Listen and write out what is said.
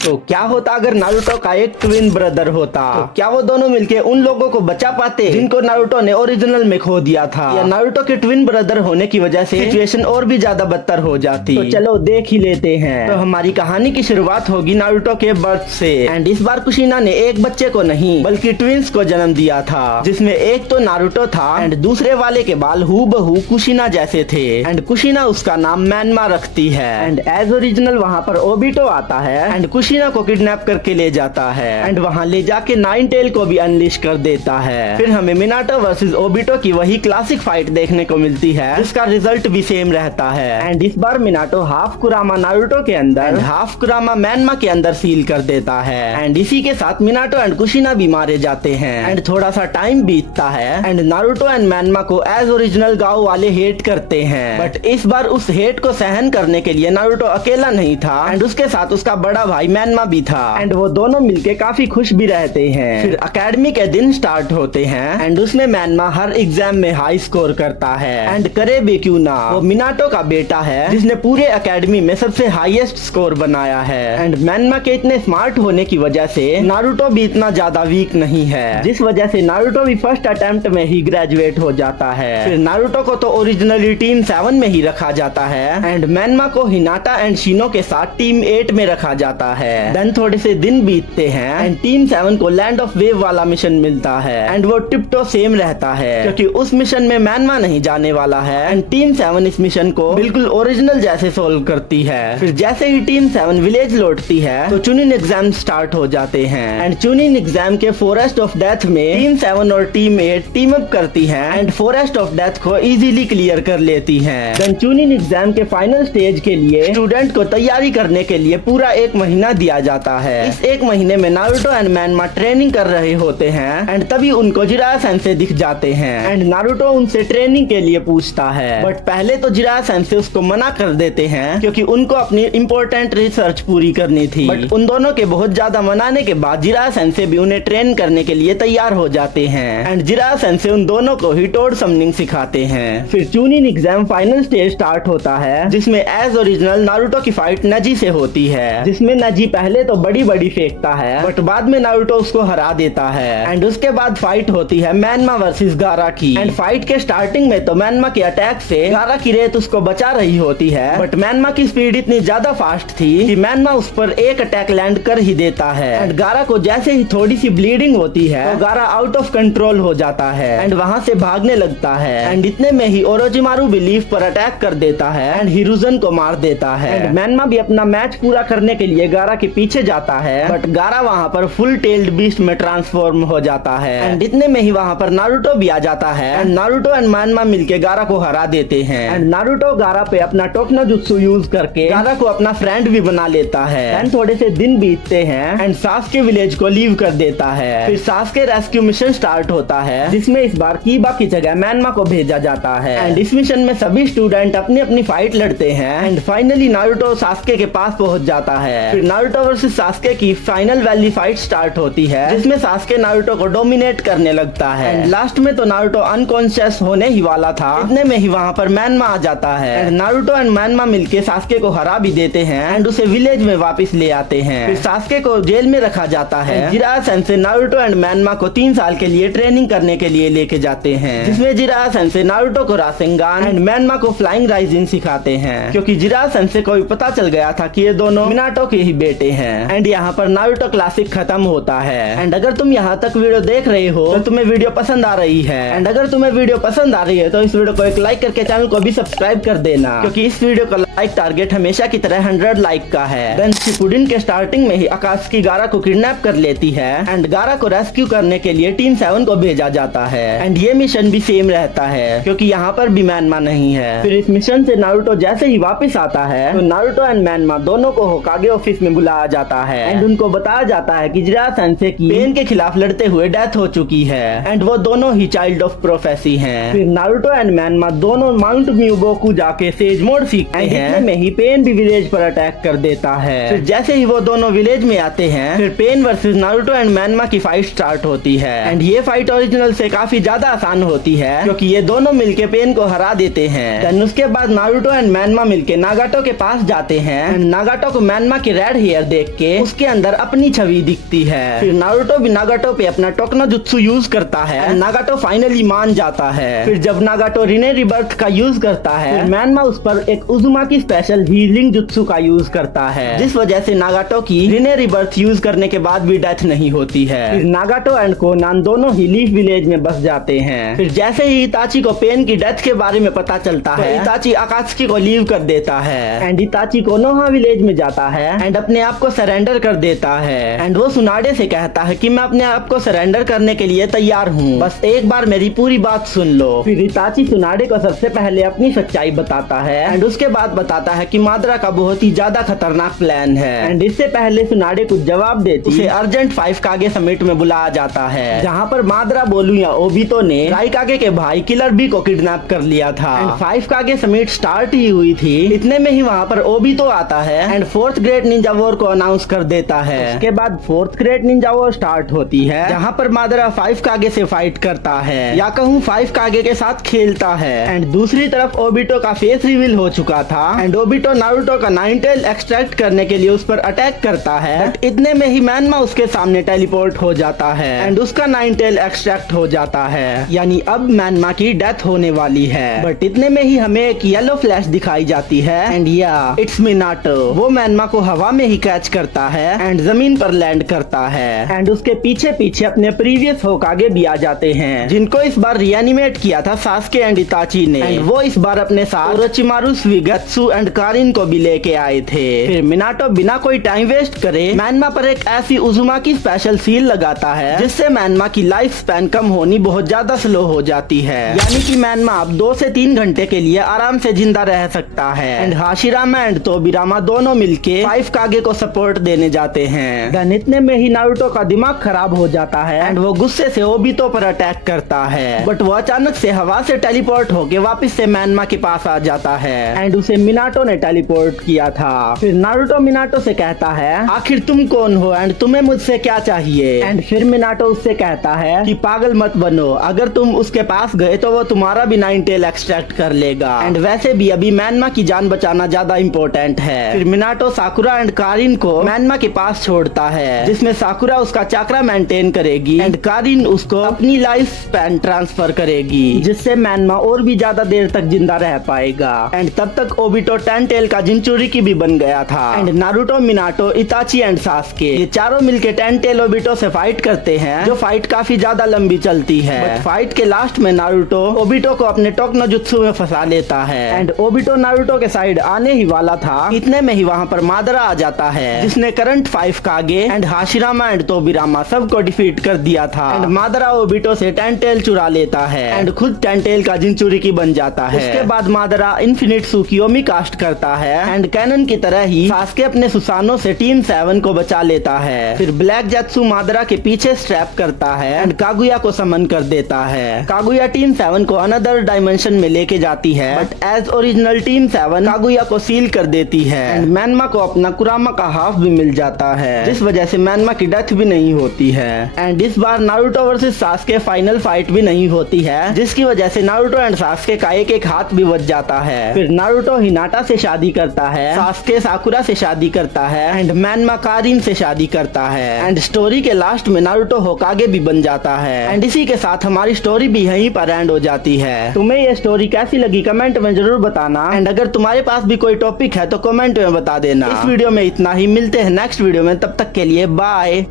तो क्या होता अगर नारुतो का एक ट्विन ब्रदर होता? तो क्या वो दोनों मिलके उन लोगों को बचा पाते जिनको नारुतो ने ओरिजिनल में खो दिया था, या नारुतो के ट्विन ब्रदर होने की वजह से सिचुएशन और भी ज्यादा बदतर हो जाती? तो चलो देख ही लेते हैं। तो हमारी कहानी की शुरुआत होगी नारुतो के बर्थ से। एंड इस बार कुशिना ने एक बच्चे को नहीं बल्कि ट्विंस को जन्म दिया था, जिसमें एक तो नारुतो था एंड दूसरे वाले के बाल हूबहू कुशिना जैसे थे। एंड कुशिना उसका नाम मैनमा रखती है। एंड एज ओरिजिनल वहाँ पर ओबिटो आता है एंड कुशिना को किडनैप करके ले जाता है एंड वहाँ ले जाके नाइन टेल को भी अनलिश कर देता है। फिर हमें मिनाटो वर्सेस ओबिटो की वही क्लासिक फाइट देखने को मिलती है, जिसका रिजल्ट भी सेम रहता है। एंड इस बार मिनाटो हाफ कुरामा नारुतो के अंदर हाफ कुरामा मैनमा के अंदर सील कर देता है। एंड इसी के साथ मिनाटो एंड कुशिना भी मारे जाते हैं। एंड थोड़ा सा टाइम बीतता है एंड नारुतो एंड मैनमा को एज ओरिजिनल गांव वाले हेट करते हैं। बट इस बार उस हेट को सहन करने के लिए नारुतो अकेला नहीं था एंड उसके साथ उसका बड़ा भाई मैनमा भी था। एंड वो दोनों मिलके काफी खुश भी रहते हैं। फिर अकेडमी के दिन स्टार्ट होते हैं एंड उसमें मैनमा हर एग्जाम में हाई स्कोर करता है। एंड करे भी क्यों ना, वो मिनाटो का बेटा है जिसने पूरे अकेडमी में सबसे हाईएस्ट स्कोर बनाया है। एंड मैनमा के इतने स्मार्ट होने की वजह से नारुतो भी इतना ज्यादा वीक नहीं है, जिस वजह से नारुतो भी फर्स्ट अटेम्प्ट में ही ग्रेजुएट हो जाता है। फिर नारुतो को तो ओरिजिनली टीम 7 में ही रखा जाता है एंड मैनमा को हिनाटा एंड शिनो के साथ टीम 8 में रखा जाता है। देन थोड़े से दिन बीतते हैं एंड टीम 7 को लैंड ऑफ वेव वाला मिशन मिलता है एंड वो टिप्टो सेम रहता है, क्योंकि उस मिशन में मैनमा नहीं जाने वाला है। एंड टीम 7 इस मिशन को बिल्कुल ओरिजिनल जैसे सोल्व करती है। फिर जैसे ही टीम 7 विलेज लौटती है तो चुनिन एग्जाम स्टार्ट हो जाते हैं। एंड चुनिन एग्जाम के फॉरेस्ट ऑफ डेथ में टीम 7 और टीम 8 टीम अप करती है एंड फॉरेस्ट ऑफ डेथ को इजीली क्लियर कर लेती है। देन चुनिन एग्जाम के फाइनल स्टेज के लिए स्टूडेंट को तैयारी करने के लिए पूरा 1 महीना दिया जाता है। इस 1 महीने में नारुतो एंड मैनमा ट्रेनिंग कर रहे होते हैं एंड तभी उनको जिराया सेंसे दिख जाते हैं। एंड नारुतो उनसे ट्रेनिंग के लिए पूछता है, बट पहले तो जिराया सेंसे उसको मना कर देते हैं, क्योंकि उनको अपनी इम्पोर्टेंट रिसर्च पूरी करनी थी। बट उन दोनों के बहुत ज्यादा मनाने के बाद जिराया सेंसे भी उन्हें ट्रेन करने के लिए तैयार हो जाते हैं। एंड जिराया सेंसे उन दोनों को ही टोड समनिंग सिखाते हैं। फिर chunin exam final stage start होता है, जिसमें एज ओरिजिनल नारुतो की फाइट नजी से होती है, जिसमें नजी पहले तो बड़ी फेंकता है बट बाद में नारुतो उसको हरा देता है। एंड उसके बाद फाइट होती है मैनमा वर्सेस गारा की। एंड फाइट के स्टार्टिंग में तो मैनमा के अटैक से गारा की रेत उसको बचा रही होती है, बट मैनमा की स्पीड इतनी ज्यादा फास्ट थी कि मैनमा उस पर एक अटैक लैंड कर ही देता है। एंड गारा को जैसे ही थोड़ी सी ब्लीडिंग होती है तो गारा आउट ऑफ कंट्रोल हो जाता है एंड वहाँ से भागने लगता है। एंड इतने में ही ओरोचिमारू भी लीफ पर अटैक कर देता है एंड हिरुजन को मार देता है। एंड मैनमा भी अपना मैच पूरा करने के लिए गारा के पीछे जाता है, बट गारा वहाँ पर फुल टेल्ड बीस्ट में ट्रांसफॉर्म हो जाता है। एंड इतने में ही वहाँ पर नारुतो भी आ जाता है एंड नारुतो एंड मैनमा मिलके गारा को हरा देते हैं। एंड नारुतो गारा पे अपना टोकनो जुत्सु यूज करके गारा को अपना फ्रेंड भी बना लेता है। एंड थोड़े से दिन बीतते हैं एंड सास्के विलेज को लीव कर देता है। फिर सास्के रेस्क्यू मिशन स्टार्ट होता है, जिसमें इस बार कीबा की जगह मैनमा को भेजा जाता है। एंड इस मिशन में सभी स्टूडेंट अपनी अपनी फाइट लड़ते हैं एंड फाइनली नारुतो सास्के के पास पहुंच जाता है। फिर नारुतो वर्सेस सास्के की फाइनल वाली फाइट स्टार्ट होती है, जिसमें सास्के नारुतो को डोमिनेट करने लगता है। एंड लास्ट में तो नारुतो अनकॉन्शियस होने ही वाला था, इतने में ही वहाँ पर मैनमा आ जाता है। एंड नारुतो एंड मैनमा मिलके सास्के को हरा भी देते हैं एंड उसे विलेज में वापस ले आते हैं। फिर सास्के को जेल में रखा जाता है। जिराया सेंसे नारुतो एंड मैनमा को 3 साल के लिए ट्रेनिंग करने के लिए लेके जाते हैं, जिसमें जिराया सेंसे नारुतो को रासेंगान एंड मैनमा को फ्लाइंग राइजिंग सिखाते हैं, क्योंकि जिराया सेंसे को भी पता चल गया था कि ये दोनों मिनाटो के ही बेटे हैं। एंड यहाँ पर नारुतो क्लासिक खत्म होता है। एंड अगर तुम यहाँ तक वीडियो देख रहे हो तो तुम्हें वीडियो पसंद आ रही है। एंड अगर तुम्हें वीडियो पसंद आ रही है तो इस वीडियो को एक लाइक करके चैनल को भी सब्सक्राइब कर देना, क्योंकि इस वीडियो का लाइक टारगेट हमेशा की तरह 100 लाइक का है। देन शिपुडिन के स्टार्टिंग में ही आकात्सुकी गारा को किडनैप कर लेती है एंड गारा को रेस्क्यू करने के लिए टीम 7 को भेजा जाता है। एंड ये मिशन भी सेम रहता है, क्योंकि यहाँ पर भी मैनमा नहीं है। फिर इस मिशन से नारुतो जैसे ही वापस आता है तो नारुतो एंड मैनमा दोनों को होकागे ऑफिस में बुलाया जाता है एंड उनको बताया जाता है कि जिराया सेंसे की पेन के खिलाफ लड़ते हुए डेथ हो चुकी है एंड वो दोनों ही चाइल्ड ऑफ प्रोफेसी हैं। फिर नारुतो एंड मैनमा दोनों माउंट म्यूबोकू जाके सेज मोड सीखते हैं। इतने में ही पेन भी विलेज पर अटैक कर देता है। फिर जैसे ही वो दोनों विलेज में आते हैं, फिर पेन वर्सेस नारुतो एंड मैनमा की फाइट स्टार्ट होती है। एंड ये फाइट ओरिजिनल से काफी ज्यादा आसान होती है, क्योंकि ये दोनों मिलके पेन को हरा देते हैं। देन उसके बाद नारुतो एंड मैनमा मिलके नागाटो के पास जाते हैं। नागाटो को मैनमा की रेड केयर देख के उसके अंदर अपनी छवि दिखती है। फिर नारुतो भी नागाटो पे अपना टोकनो जुत्सु यूज करता है। नागाटो फाइनली मान जाता है। फिर जब नागाटो रिने रिबर्थ का यूज करता है, फिर मैनमा उस पर एक उजुमाकी स्पेशल हीलिंग जुत्सु का यूज करता है, जिस वजह से नागाटो की रिने रिबर्थ यूज करने के बाद भी डेथ नहीं होती है। फिर नागाटो एंड कोनान दोनों ही लीफ विलेज में बस जाते हैं। फिर जैसे ही इताची को पेन की डेथ के बारे में पता चलता है, तो इताची अकात्सुकी को लीव कर देता है एंड इताची कोनोहा विलेज में जाता है एंड अपने आप को सरेंडर कर देता है। एंड वो सुनाडे से कहता है कि मैं अपने आप को सरेंडर करने के लिए तैयार हूँ, बस एक बार मेरी पूरी बात सुन लो। फिर इताची सुनाडे को सबसे पहले अपनी सच्चाई बताता है एंड उसके बाद बताता है कि मादरा का बहुत ही ज्यादा खतरनाक प्लान है। एंड इससे पहले सुनाडे कुछ जवाब देती उसे अर्जेंट 5 कागे समिट में बुलाया जाता है, जहाँ पर मादरा बोलू या ओबितो ने राइकागे के भाई किलर बी को किडनैप कर लिया था। एंड 5 कागे समिट स्टार्ट ही हुई थी, इतने में ही वहाँ पर ओबितो आता है and 4th great Ninja war को अनाउंस कर देता है। उसके बाद 4th great Ninja war start होती है, जहाँ पर मादरा 5 कागे से फाइट करता है, या कहूँ 5 कागे के साथ खेलता है। एंड दूसरी तरफ ओबितो का फेस रिवील हो चुका था एंड ओबितो नारुतो का 9 टेल एक्सट्रैक्ट करने के लिए उस पर अटैक करता है, बट इतने में ही मैनमा उसके सामने टेलीपोर्ट हो जाता है एंड उसका 9 टेल एक्सट्रैक्ट हो जाता है, यानी अब मैनमा की डेथ होने वाली है। बट इतने में ही हमें एक येलो फ्लैश दिखाई जाती है एंड या इट्स मिनाटो। वो मैनमा को हवा में ही कैच करता है एंड जमीन पर लैंड करता है एंड उसके पीछे पीछे अपने प्रीवियस होकागे भी आ जाते हैं, जिनको इस बार रिएनिमेट किया था सास्के एंड इताची ने। एंड वो इस बार अपने साथ ओरोचिमारू, स्विगत्सु एंड कारिन को भी लेके आए थे। फिर मिनाटो बिना कोई टाइम वेस्ट करे मैनमा पर एक ऐसी उजुमाकी स्पेशल सील लगाता है, जिससे मैनमा की लाइफ स्पैन कम होनी बहुत ज्यादा स्लो हो जाती है, यानी कि मैनमा अब 2 से 3 घंटे के लिए आराम से जिंदा रह सकता है। एंड हाशिरामा एंड तोबिरामा दोनों मिलके 5 कागे को सपोर्ट देने जाते हैं। देन इतने में ही नारुतो का दिमाग खराब हो जाता है एंड वो गुस्से से ओबितो पर अटैक करता है, बट वो अचानक से हवा से टेलीपोर्ट होके वापस से मैनमा के पास आ जाता है एंड उसे मिनाटो ने टेलीपोर्ट किया था। फिर नारुतो मिनाटो से कहता है आखिर तुम कौन हो एंड तुम्हें मुझसे क्या चाहिए। एंड फिर मिनाटो उससे कहता है कि पागल मत बनो, अगर तुम उसके पास गए तो वो तुम्हारा भी 9 टेल एक्सट्रैक्ट कर लेगा एंड वैसे भी अभी मैनमा की जान बचाना ज्यादा इम्पोर्टेंट है। फिर मिनाटो साकुरा एंड कारिन को मैनमा के पास छोड़ता है, जिसमें साकुरा उसका चक्रा मेंटेन करेगी एंड कारिन उसको अपनी लाइफ स्पैन ट्रांसफर करेगी, जिससे मैनमा और भी ज्यादा देर तक जिंदा रह पाएगा। एंड तब तक ओबितो 10 टेल का जिंचुरिकी भी बन गया था and Naruto, Minato, इताची and Sasuke ये चारों मिलके 10 टेल ओबितो से फाइट करते हैं, जो फाइट काफी ज्यादा लंबी चलती है। बट फाइट के लास्ट में नारुतो ओबितो को अपने टोकनो जुत्सु में फंसा लेता है एंड ओबितो नारुतो के साइड आने ही वाला था, इतने में ही वहाँ पर मादरा आ जाता है, जिसने करंट 5 कागे एंड हाशिरामा एंड तोबिरामा सबको डिफीट कर दिया था। एंड मादरा ओबितो से 10 टेल चुरा लेता है एंड खुद 10 टेल का जिंचुरिकी बन जाता है। उसके बाद मादरा इन्फिनिट सुकियोमी कास्ट करता है एंड कैनन की तरह ही सास्के अपने सुसानो से टीम 7 को बचा लेता है। फिर ब्लैक जेत्सु मादरा के पीछे स्ट्रैप करता है एंड कागुया को समन कर देता है। कागुया टीम 7 को अनदर डायमेंशन में लेके जाती है, but as original team 7 Kaguya को सील कर देती है एंड मैनमा को अपना कुरामा का हाफ भी मिल जाता है, जिस वजह से मैनमा की डेथ भी नहीं होती है। एंड इस बार Naruto versus Sasuke final fight भी नहीं होती है, जिसकी वजह से नारुतो एंड सास्के का एक एक हाथ भी बच जाता है। फिर नारुतो हिनाटा से शादी करता है, सास्के साकुरा से शादी करता है एंड मैनमा कारिन से शादी करता है। एंड स्टोरी के लास्ट में नारुतो होकागे भी बन जाता है एंड इसी के साथ हमारी स्टोरी भी यहीं पर एंड हो जाती है। तुम्हें ये स्टोरी कैसी लगी कमेंट में जरूर बताना एंड अगर तुम्हारे पास भी कोई टॉपिक है तो कमेंट में बता देना। इस वीडियो में इतना ही, मिलते हैं नेक्स्ट वीडियो में, तब तक के लिए बाय।